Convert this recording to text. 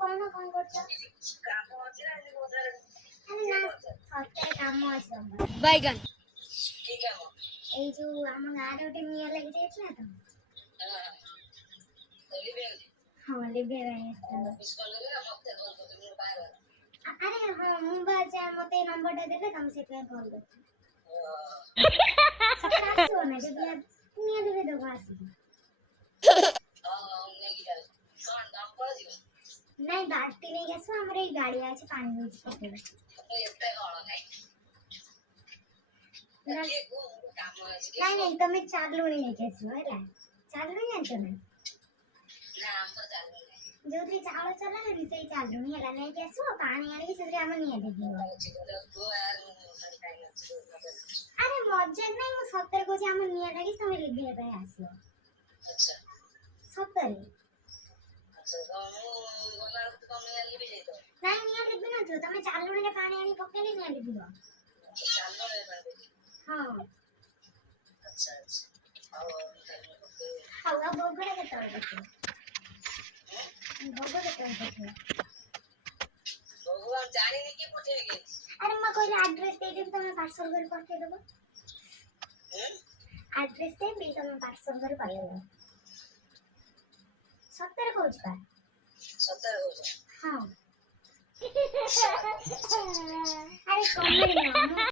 କଣ କରୁଛ? ଆରେ ନା ସତରେ କାମ ଅଛି ଆମର। बैगन ଏଇ ଯୋଉ ଆମ ଗାଁରେ ଗୋଟେ ନିଆଁ ଲାଗି ଯାଇଥିଲା ତ। ହଁ ଲିଭିବା ପାଇଁ ଆସିଥିଲା। ଆରେ ହଁ ମୁଁ ବା ମତେ ଏଇ ନମ୍ବରଟା ଦେଲେ ତମେ ସେଥିପାଇଁ କଲ୍ କରିଥିଲି। ସତରେ ଆସିବ ନା ଲିଭିବା ନିଆଁ ଲିଭେଇ ଦବ ଆସିକି। ନାଇଁ ବାଲ୍ଟି ନେଇକି ଆସିବ ଆମର ଏଇ ଗାଡିଆ ଅଛି ପାଣି ହଉଛି ପକେଇବା। ନାଇଁ ନାଇଁ ତମେ ଚାଲୁଣି ନେଇକି ଆସିବ ହେଲା। ଚାଲୁଣି ଜାଣିଛ ନା? ଯୋଉଥିରେ ଚାଉଳ ଚଲାନ୍ତି ସେଇ ଚାଲୁଣି ହେଲା ନେଇକି ଆସିବ ପାଣି ଆଣିକି ସେଥିରେ ଆମ ନିଆଁ ଦେଇଦିଅ। ଆରେ ମଜାକ ନାଇଁ ମୁଁ ସତରେ କହୁଛି ଆମ ନିଆଁ ଲାଗି ତମେ ଲିଭିବା ପାଇଁ ଆସିବ। ସତରେ। ନାଇଁ ନିଆଁ ଲିଭି ନଥିବ ତମେ ଚାଲୁଣିରେ ପାଣି ଆଣି ପକେଇଲେ ନିଆଁ ଲିଭିବ। ହଁ। ଆଉ ଭୋଗଟା କେତେବେଳେ ପକେଇବ? ଭୋଗ କେତେବେଳେ ପକେଇବ? ଆରେ ମୁଁ କହିଲି ଆଡ୍ରେସ ଦେଇଦେବି ତମେ ପାର୍ସଲ କରି ପଠେଇଦବ। ଆଡ୍ରେସ ଦେବି ତମେ ପାର୍ସଲ କରି ପଠେଇଦବ। ସତରେ କହୁଛି ପା। ହଁ। ଆରେ କମେଡି ନୁହଁ।